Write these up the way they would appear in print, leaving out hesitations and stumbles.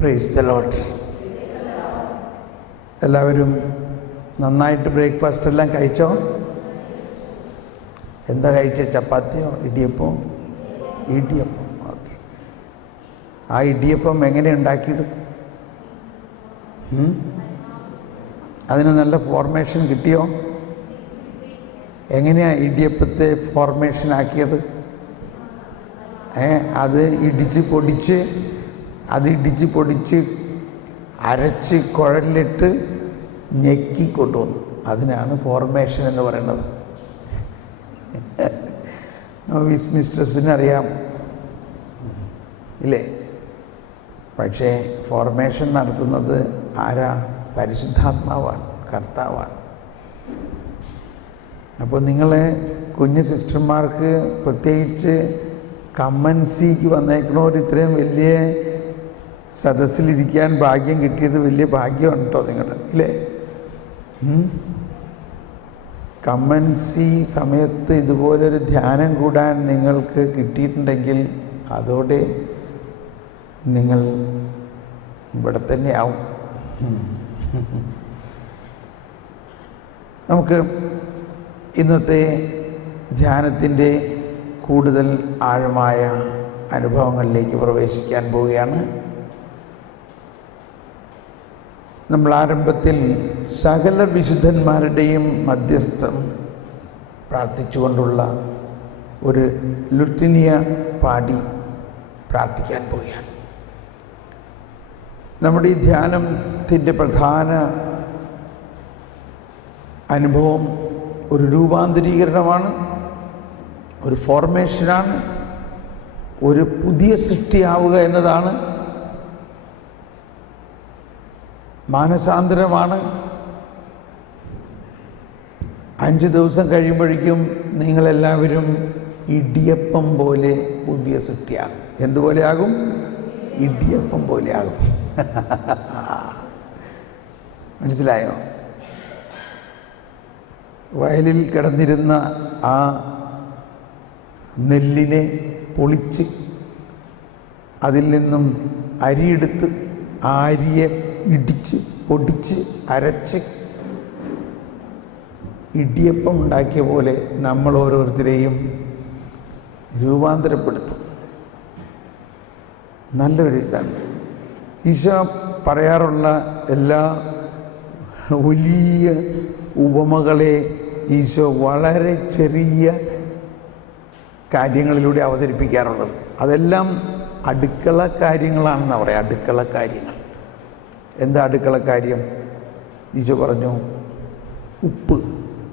Praise the Lord. എല്ലാവരും നന്നായിട്ട് breakfast എല്ലാം കഴിച്ചോ? എന്താ കഴിച്ച? ചപ്പാത്തിയോ ഇടിയപ്പോ? ഇടിയപ്പം. ഓക്കെ. ആ ഇടിയപ്പം എങ്ങനെ ഉണ്ടാക്കിയത്? അതിന് നല്ല ഫോർമേഷൻ കിട്ടിയോ? എങ്ങനെയാണ് ഇടിയപ്പത്തെ ഫോർമേഷൻ ആക്കിയത്? അത് ഇടിച്ച് പൊടിച്ച് അരച്ച് കുഴലിലിട്ട് ഞെക്കി കൊണ്ടുവന്നു. അതിനാണ് ഫോർമേഷൻ എന്ന് പറയുന്നത്. നോവീസ് മിസ്ട്രസിന് അറിയാം ഇല്ലേ? പക്ഷേ ഫോർമേഷൻ നടത്തുന്നത് ആരാ? പരിശുദ്ധാത്മാവാണ്, കർത്താവാണ്. അപ്പോൾ നിങ്ങളെ കുഞ്ഞു സിസ്റ്റർമാർക്ക്, പ്രത്യേകിച്ച് കമ്മൻസിക്ക് വന്നേക്കണവർ, ഇത്രയും വലിയ സദസ്സിലിരിക്കാൻ ഭാഗ്യം കിട്ടിയത് വലിയ ഭാഗ്യമാണ് കേട്ടോ നിങ്ങൾ, ഇല്ലേ? കമ്മൻസി സമയത്ത് ഇതുപോലൊരു ധ്യാനം കൂടാൻ നിങ്ങൾക്ക് കിട്ടിയിട്ടുണ്ടെങ്കിൽ അതോടെ നിങ്ങൾ ഇവിടെ തന്നെ ആവും. നമുക്ക് ഇന്നത്തെ ധ്യാനത്തിൻ്റെ കൂടുതൽ ആഴമായ അനുഭവങ്ങളിലേക്ക് പ്രവേശിക്കാൻ പോവുകയാണ്. നമ്മൾ ആരംഭത്തിൽ സകല വിശുദ്ധന്മാരുടെയും മധ്യസ്ഥം പ്രാർത്ഥിച്ചുകൊണ്ടുള്ള ഒരു ലുത്തിനിയ പാടി പ്രാർത്ഥിക്കാൻ പോവുകയാണ്. നമ്മുടെ ഈ ധ്യാനത്തിൻ്റെ പ്രധാന അനുഭവം ഒരു രൂപാന്തരീകരണമാണ്, ഒരു ഫോർമേഷനാണ്, ഒരു പുതിയ സൃഷ്ടിയാവുക എന്നതാണ്, മാനസാന്തരമാണ്. 5 ദിവസം കഴിയുമ്പോഴേക്കും നിങ്ങളെല്ലാവരും ഇടിയപ്പം പോലെ പുതിയ സൃഷ്ടിയാകും. എന്തുപോലെയാകും? ഇടിയപ്പം പോലെയാകും. മനസ്സിലായോ? വയലിൽ കിടന്നിരുന്ന ആ നെല്ലിനെ പൊളിച്ച് അതിൽ നിന്നും അരിയെടുത്ത് ആ അരിയെ ഇടിച്ച് പൊടിച്ച് അരച്ച് ഇടിയപ്പം ഉണ്ടാക്കിയ പോലെ നമ്മൾ ഓരോരുത്തരെയും രൂപാന്തരപ്പെടുത്തും. നല്ലൊരു ഇതാണ്. ഈശോ പറയാറുള്ള എല്ലാ വലിയ ഉപമകളെ ഈശോ വളരെ ചെറിയ കാര്യങ്ങളിലൂടെ അവതരിപ്പിക്കാറുള്ളത്. അതെല്ലാം അടുക്കള കാര്യങ്ങളാണെന്ന് പറയാം. അടുക്കള കാര്യങ്ങൾ. എന്താ അടുക്കള കാര്യം? ഈശോ പറഞ്ഞു, ഉപ്പ്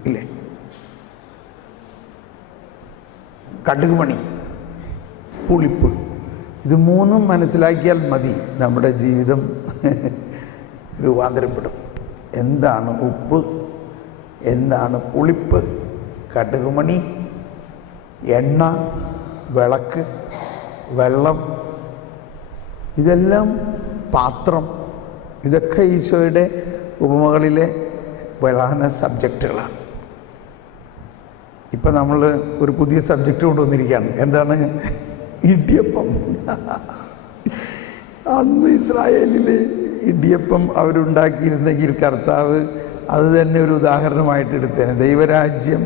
ഇല്ലേ, കടുകുമണി, പുളിപ്പ്. ഇത് മൂന്നും മനസ്സിലാക്കിയാൽ മതി, നമ്മുടെ ജീവിതം രൂപാന്തരപ്പെടും. എന്താണ് ഉപ്പ്? എന്താണ് പുളിപ്പ്? കടുകുമണി, എണ്ണ, വിളക്ക്, വെള്ളം, ഇതെല്ലാം പാത്രം. ഇതൊക്കെ ഈശോയുടെ ഉപമകളിലെ പ്രധാന സബ്ജക്റ്റുകളാണ്. ഇപ്പം നമ്മൾ ഒരു പുതിയ സബ്ജക്റ്റ് കൊണ്ടുവന്നിരിക്കുകയാണ്. എന്താണ്? ഇടിയപ്പം. അന്ന് ഇസ്രായേലിൽ ഇടിയപ്പം അവരുണ്ടാക്കിയിരുന്നെങ്കിൽ കർത്താവ് അത് തന്നെ ഒരു ഉദാഹരണമായിട്ട് എടുത്തേനെ. ദൈവരാജ്യം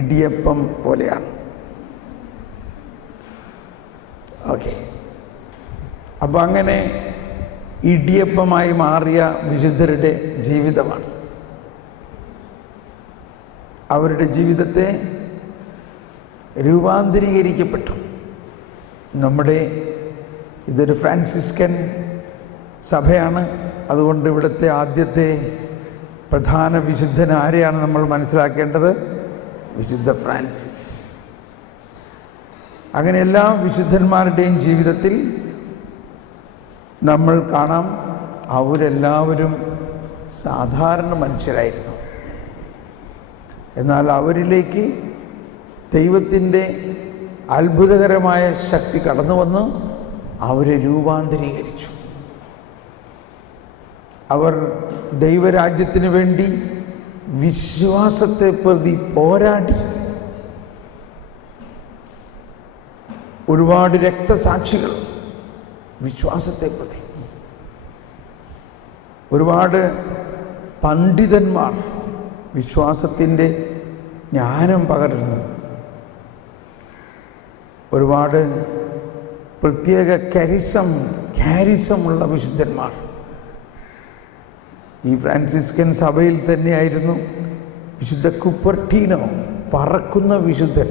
ഇടിയപ്പം പോലെയാണ്. ഓക്കെ. അപ്പം അങ്ങനെ ഇടിയപ്പമായി മാറിയ വിശുദ്ധരുടെ ജീവിതമാണ്. അവരുടെ ജീവിതത്തെ രൂപാന്തരീകരിക്കപ്പെട്ടു. നമ്മുടെ ഇതൊരു ഫ്രാൻസിസ്കൻ സഭയാണ്. അതുകൊണ്ട് ഇവിടുത്തെ ആദ്യത്തെ പ്രധാന വിശുദ്ധൻ ആരെയാണ് നമ്മൾ മനസ്സിലാക്കേണ്ടത്? വിശുദ്ധ ഫ്രാൻസിസ്. അങ്ങനെ എല്ലാ വിശുദ്ധന്മാരുടെയും ജീവിതത്തിൽ നമ്മൾ കാണാം, അവരെല്ലാവരും സാധാരണ മനുഷ്യരായിരുന്നു. എന്നാൽ അവരിലേക്ക് ദൈവത്തിൻ്റെ അത്ഭുതകരമായ ശക്തി കടന്നു വന്ന് അവരെ രൂപാന്തരീകരിച്ചു. അവർ ദൈവരാജ്യത്തിന് വേണ്ടി വിശ്വാസത്തെ പ്രതി പോരാടി. ഒരുപാട് രക്തസാക്ഷികൾ വിശ്വാസത്തെ പ്രതി. ഒരുപാട് പണ്ഡിതന്മാർ വിശ്വാസത്തിൻ്റെ ജ്ഞാനം പകരുന്നു. ഒരുപാട് പ്രത്യേക ക്യാരിസമുള്ള വിശുദ്ധന്മാർ ഈ ഫ്രാൻസിസ്കൻ സഭയിൽ തന്നെയായിരുന്നു. വിശുദ്ധ കുപ്പർട്ടീനോ, പറക്കുന്ന വിശുദ്ധൻ.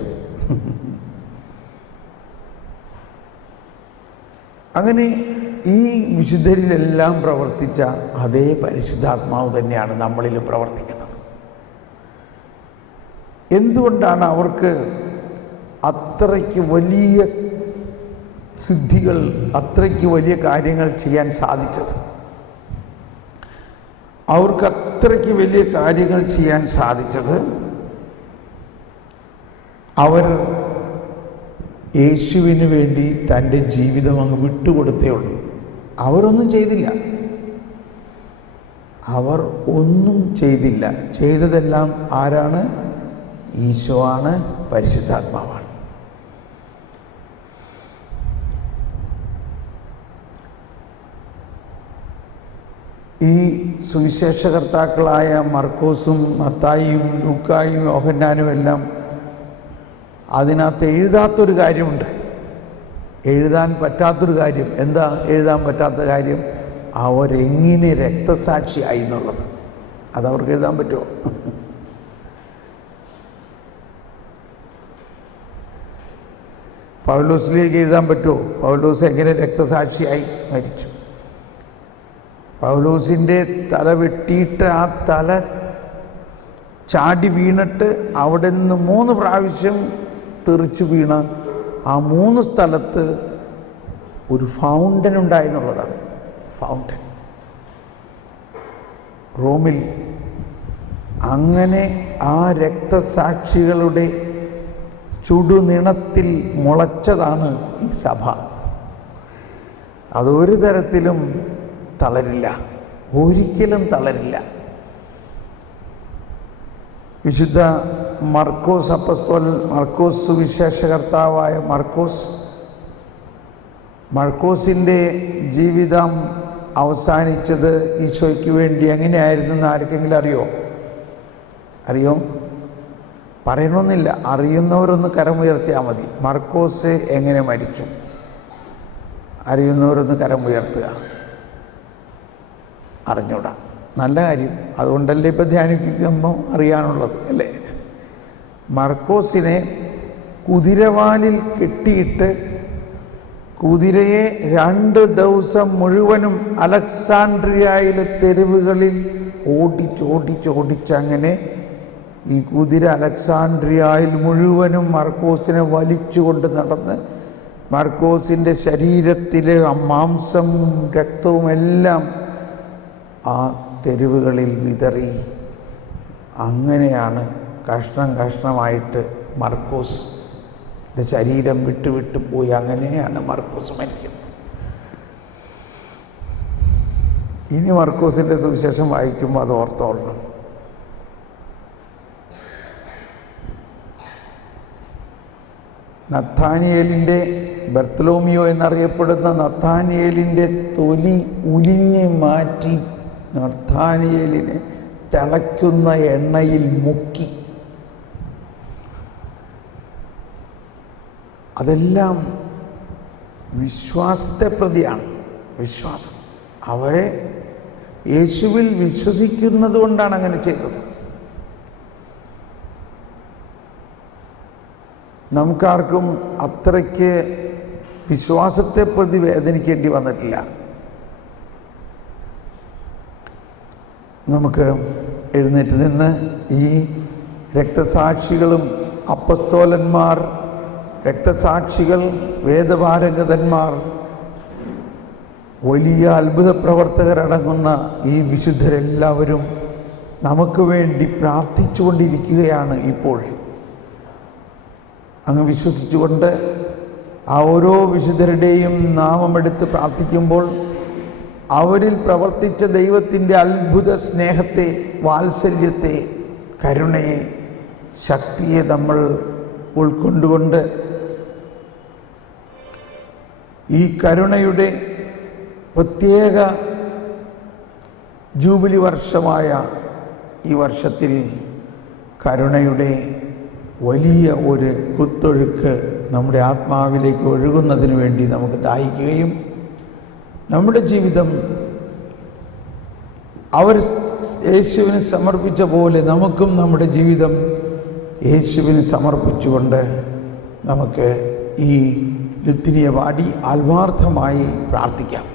അങ്ങനെ ഈ വിശുദ്ധരിലെല്ലാം പ്രവർത്തിച്ച അതേ പരിശുദ്ധാത്മാവ് തന്നെയാണ് നമ്മളിലും പ്രവർത്തിക്കുന്നത്. എന്തുകൊണ്ടാണ് അവർക്ക് അത്രയ്ക്ക് വലിയ സിദ്ധികൾ, അത്രയ്ക്ക് വലിയ കാര്യങ്ങൾ ചെയ്യാൻ സാധിച്ചത്? അവർക്ക് അത്രയ്ക്ക് വലിയ കാര്യങ്ങൾ ചെയ്യാൻ സാധിച്ചത് അവർ യേശുവിന് വേണ്ടി തൻ്റെ ജീവിതം അങ്ങ് വിട്ടുകൊടുത്തേ ഉള്ളൂ. അവരൊന്നും ചെയ്തില്ല. അവർ ഒന്നും ചെയ്തില്ല. ചെയ്തതെല്ലാം ആരാണ്? ഈശോ ആണ്, പരിശുദ്ധാത്മാവാണ്. ഈ സുവിശേഷകർത്താക്കളായ മർക്കോസും മത്തായിയും ലൂക്കായും യോഹന്നാനും എല്ലാം അതിനകത്ത് എഴുതാത്തൊരു കാര്യമുണ്ട്, എഴുതാൻ പറ്റാത്തൊരു കാര്യം. എന്താ എഴുതാൻ പറ്റാത്ത കാര്യം? അവരെങ്ങനെ രക്തസാക്ഷിയായി എന്നുള്ളത്. അതവർക്ക് എഴുതാൻ പറ്റുമോ? പൗലോസിലേക്ക് എഴുതാൻ പറ്റുമോ? പൗലോസ് എങ്ങനെ രക്തസാക്ഷിയായി മരിച്ചു? പൗലോസിൻ്റെ തല വെട്ടിയിട്ട് ആ തല ചാടി വീണിട്ട് അവിടെ നിന്ന് 3 പ്രാവശ്യം തെറിച്ചു വീണ ആ 3 സ്ഥലത്ത് ഒരു ഫൗണ്ടൻ ഉണ്ടായെന്നുള്ളതാണ്. ഫൗണ്ടൻ റോമിൽ. അങ്ങനെ ആ രക്തസാക്ഷികളുടെ ചുടുനിണത്തിൽ മുളച്ചതാണ് ഈ സഭ. അതൊരു തരത്തിലും തളരില്ല, ഒരിക്കലും തളരില്ല. വിശുദ്ധ മർക്കോസ് അപ്പസ്തോലൻ, മർക്കോസ് സുവിശേഷകർത്താവായ മർക്കോസിൻ്റെ ജീവിതം അവസാനിച്ചത് ഈശോയ്ക്ക് വേണ്ടി എങ്ങനെയായിരുന്നെന്ന് ആർക്കെങ്കിലും അറിയോ? പറയണമെന്നില്ല, അറിയുന്നവരൊന്ന് കരമുയർത്തിയാൽ മതി. മർക്കോസ് എങ്ങനെ മരിച്ചു? അറിയുന്നവരൊന്ന് കരമുയർത്തുക. അറിഞ്ഞൂടാ, നല്ല കാര്യം. അതുകൊണ്ടല്ലേ ഇപ്പം ധ്യാനിപ്പിക്കുമ്പോൾ അറിയാനുള്ളത്, അല്ലേ? മർക്കോസിനെ കുതിരവാലിൽ കെട്ടിയിട്ട് കുതിരയെ 2 ദിവസം മുഴുവനും അലക്സാണ്ട്രിയയിലെ തെരുവുകളിൽ ഓടിച്ചങ്ങനെ ഈ കുതിര അലക്സാണ്ട്രിയയിൽ മുഴുവനും മർക്കോസിനെ വലിച്ചുകൊണ്ട് നടന്ന് മർക്കോസിൻ്റെ ശരീരത്തിലെ മാംസവും രക്തവും എല്ലാം ആ തെരുവുകളിൽ വിതറി. അങ്ങനെയാണ് കഷ്ണമായിട്ട് മർക്കോസിൻ്റെ ശരീരം വിട്ടു പോയി. അങ്ങനെയാണ് മർക്കോസ് മരിക്കുന്നത്. ഇനി മർക്കോസിൻ്റെ സുവിശേഷം വായിക്കുമ്പോൾ അത് ഓർത്തോളണം. നഥാനിയേലിൻ്റെ, ബർത്തലോമിയോ എന്നറിയപ്പെടുന്ന നഥാനിയേലിൻ്റെ തൊലി ഉലിഞ്ഞ് മാറ്റി നഥാനിയേലിനെ തിളയ്ക്കുന്ന എണ്ണയിൽ മുക്കി. അതെല്ലാം വിശ്വാസത്തെ പ്രതിയാണ്. വിശ്വാസം, അവരെ യേശുവിൽ വിശ്വസിക്കുന്നത് കൊണ്ടാണ് അങ്ങനെ ചെയ്തത്. നമുക്കാർക്കും അത്രയ്ക്ക് വിശ്വാസത്തെ പ്രതി വേദനിക്കേണ്ടി വന്നിട്ടില്ല. നമുക്ക് എഴുന്നേറ്റ് നിന്ന് ഈ രക്തസാക്ഷികളും അപ്പസ്തോലന്മാർ, രക്തസാക്ഷികൾ, വേദപാരംഗതന്മാർ, വലിയ അത്ഭുത പ്രവർത്തകരടങ്ങുന്ന ഈ വിശുദ്ധരെല്ലാവരും നമുക്ക് വേണ്ടി പ്രാർത്ഥിച്ചുകൊണ്ടിരിക്കുകയാണ് ഇപ്പോൾ. അങ്ങ് വിശ്വസിച്ചുകൊണ്ട് ആ ഓരോ വിശുദ്ധരുടെയും നാമമെടുത്ത് പ്രാർത്ഥിക്കുമ്പോൾ അവരിൽ പ്രവർത്തിച്ച ദൈവത്തിൻ്റെ അത്ഭുത സ്നേഹത്തെ, വാത്സല്യത്തെ, കരുണയെ, ശക്തിയെ നമ്മൾ ഉൾക്കൊണ്ടുകൊണ്ട് ഈ കരുണയുടെ പ്രത്യേക ജൂബിലി വർഷമായ ഈ വർഷത്തിൽ കരുണയുടെ വലിയ ഒരു കുത്തൊഴുക്ക് നമ്മുടെ ആത്മാവിലേക്ക് ഒഴുകുന്നതിന് വേണ്ടി നമുക്ക് ദാഹിക്കുകയും നമ്മുടെ ജീവിതം അവർ യേശുവിന് സമർപ്പിച്ച പോലെ നമുക്കും നമ്മുടെ ജീവിതം യേശുവിന് സമർപ്പിച്ചുകൊണ്ട് നമുക്ക് ഈ ലുത്തിനിയ പാടി ആത്മാർത്ഥമായി പ്രാർത്ഥിക്കാം.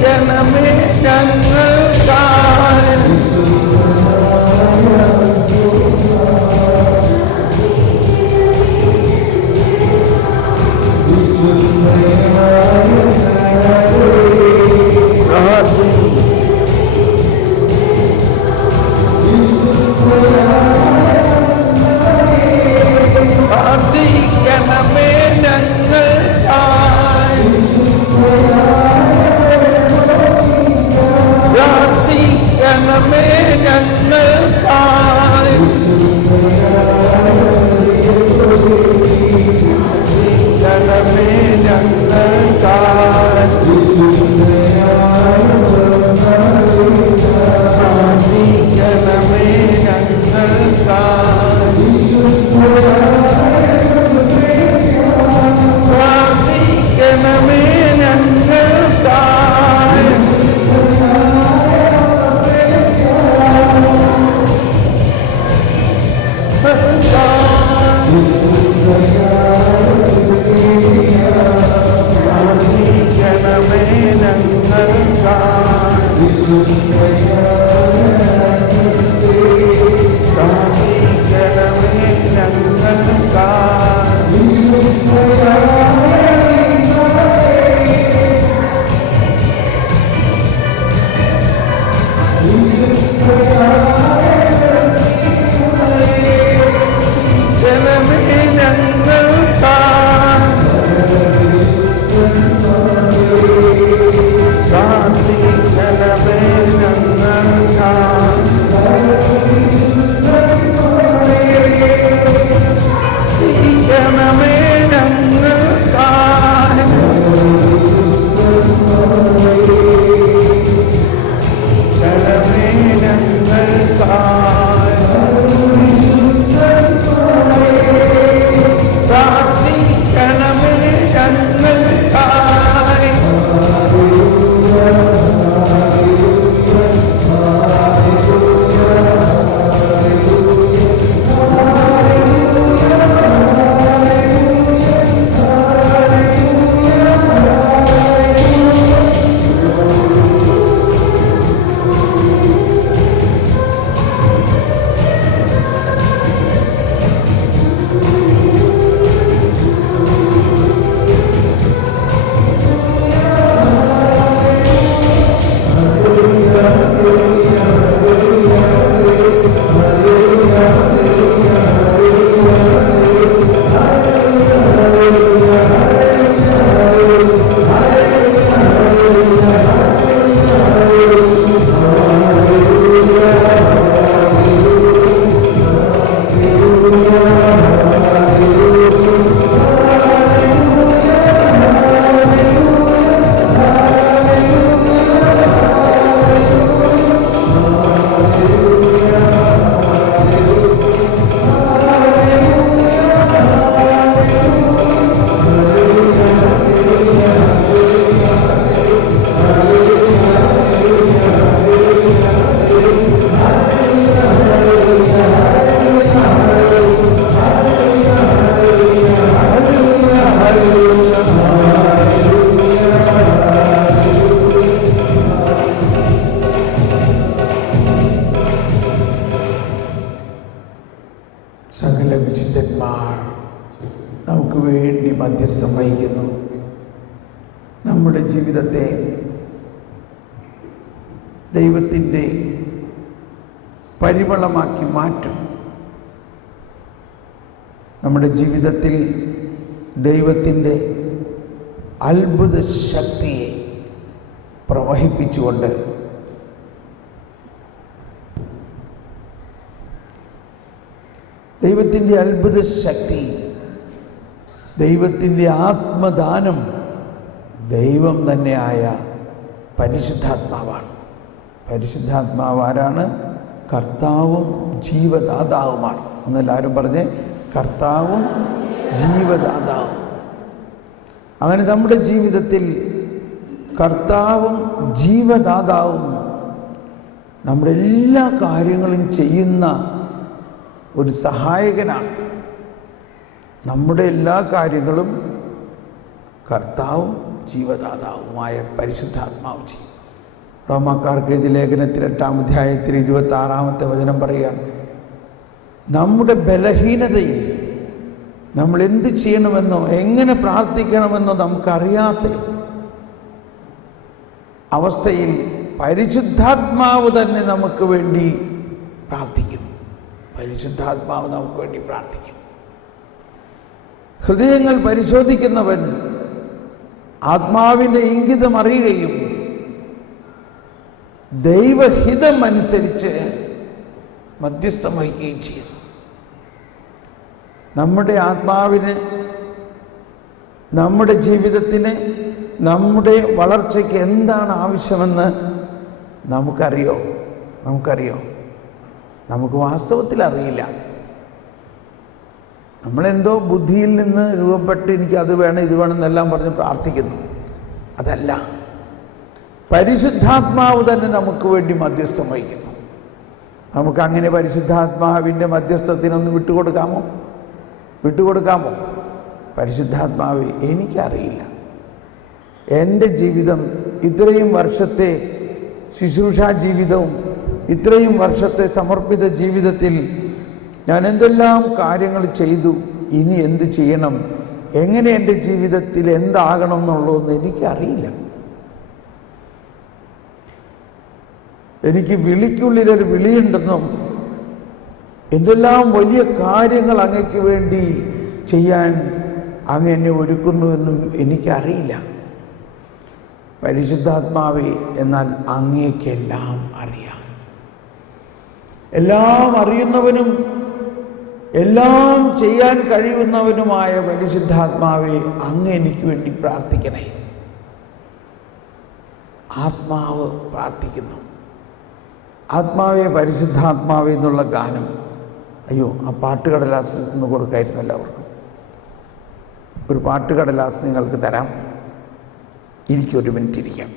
Can മധ്യസ്ഥം വഹിക്കുന്നു. നമ്മുടെ ജീവിതത്തെ ദൈവത്തിൻ്റെ പരിമളമാക്കി മാറ്റും. നമ്മുടെ ജീവിതത്തിൽ ദൈവത്തിൻ്റെ അത്ഭുത ശക്തിയെ പ്രവഹിപ്പിച്ചുകൊണ്ട് ദൈവത്തിൻ്റെ അത്ഭുത ശക്തി, ദൈവത്തിൻ്റെ ആത്മദാനം ദൈവം തന്നെയായ പരിശുദ്ധാത്മാവാണ്. പരിശുദ്ധാത്മാവ് ആരാണ്? കർത്താവും ജീവദാതാവുമാണ്. എന്നെല്ലാവരും പറഞ്ഞ്, കർത്താവും ജീവദാതാവും. അങ്ങനെ നമ്മുടെ ജീവിതത്തിൽ കർത്താവും ജീവദാതാവും നമ്മുടെ എല്ലാ കാര്യങ്ങളും ചെയ്യുന്ന ഒരു സഹായകനാണ്. നമ്മുടെ എല്ലാ കാര്യങ്ങളും കർത്താവും ജീവദാതാവുമായ പരിശുദ്ധാത്മാവ് ചെയ്യും. റോമാക്കാർക്ക് എഴുതിയ ലേഖനത്തിൽ 8-ാം അധ്യായത്തിൽ 26-ാമത്തെ വചനം പറയുകയാണ്, നമ്മുടെ ബലഹീനതയിൽ നമ്മൾ എന്ത് ചെയ്യണമെന്നോ എങ്ങനെ പ്രാർത്ഥിക്കണമെന്നോ നമുക്കറിയാത്ത അവസ്ഥയിൽ പരിശുദ്ധാത്മാവ് തന്നെ നമുക്ക് വേണ്ടി പ്രാർത്ഥിക്കും. പരിശുദ്ധാത്മാവ് നമുക്ക് വേണ്ടി പ്രാർത്ഥിക്കും. ഹൃദയങ്ങൾ പരിശോധിക്കുന്നവൻ ആത്മാവിൻ്റെ ഇംഗിതം അറിയുകയും ദൈവഹിതം അനുസരിച്ച് മധ്യസ്ഥം വഹിക്കുകയും ചെയ്യുന്നു. നമ്മുടെ ആത്മാവിന്, നമ്മുടെ ജീവിതത്തിന്, നമ്മുടെ വളർച്ചയ്ക്ക് എന്താണ് ആവശ്യമെന്ന് നമുക്കറിയോ? നമുക്ക് വാസ്തവത്തിൽ അറിയില്ല. നമ്മളെന്തോ ബുദ്ധിയിൽ നിന്ന് രൂപപ്പെട്ട് എനിക്ക് അത് വേണം ഇത് വേണം എന്നെല്ലാം പറഞ്ഞ് പ്രാർത്ഥിക്കുന്നു. അതല്ല, പരിശുദ്ധാത്മാവ് തന്നെ നമുക്ക് വേണ്ടി മധ്യസ്ഥം വഹിക്കുന്നു. നമുക്കങ്ങനെ പരിശുദ്ധാത്മാവിൻ്റെ മധ്യസ്ഥത്തിനൊന്ന് വിട്ടുകൊടുക്കാമോ? പരിശുദ്ധാത്മാവേ, എനിക്കറിയില്ല. എൻ്റെ ജീവിതം, ഇത്രയും വർഷത്തെ ശുശ്രൂഷാ ജീവിതവും ഇത്രയും വർഷത്തെ സമർപ്പിത ജീവിതത്തിൽ ഞാൻ എന്തെല്ലാം കാര്യങ്ങൾ ചെയ്തു, ഇനി എന്ത് ചെയ്യണം, എങ്ങനെ എൻ്റെ ജീവിതത്തിൽ എന്താകണം എന്നുള്ളതൊന്നും എനിക്കറിയില്ല. എനിക്ക് വിളിക്കുള്ളിലൊരു വിളിയുണ്ടെന്നും എന്തെല്ലാം വലിയ കാര്യങ്ങൾ അങ്ങയ്ക്ക് വേണ്ടി ചെയ്യാൻ അങ്ങ് എന്നെ ഒരുക്കുന്നുവെന്നും എനിക്കറിയില്ല. പരിശുദ്ധാത്മാവേ, എന്നാൽ അങ്ങേക്കെല്ലാം അറിയാം. എല്ലാം അറിയുന്നവനും എല്ലാം ചെയ്യാൻ കഴിയുന്നവനുമായ പരിശുദ്ധാത്മാവേ, അങ്ങ് എനിക്ക് വേണ്ടി പ്രാർത്ഥിക്കണേ. ആത്മാവ് പ്രാർത്ഥിക്കുന്നു. ആത്മാവേ, പരിശുദ്ധാത്മാവേ എന്നുള്ള ഗാനം, അയ്യോ, ആ പാട്ടുകടലാസ് ഒന്ന് കൊടുക്കായിരുന്നു എല്ലാവർക്കും. ഒരു പാട്ടുകടലാസ് നിങ്ങൾക്ക് തരാം. എനിക്കൊരു മിനിറ്റ് ഇരിക്കാം.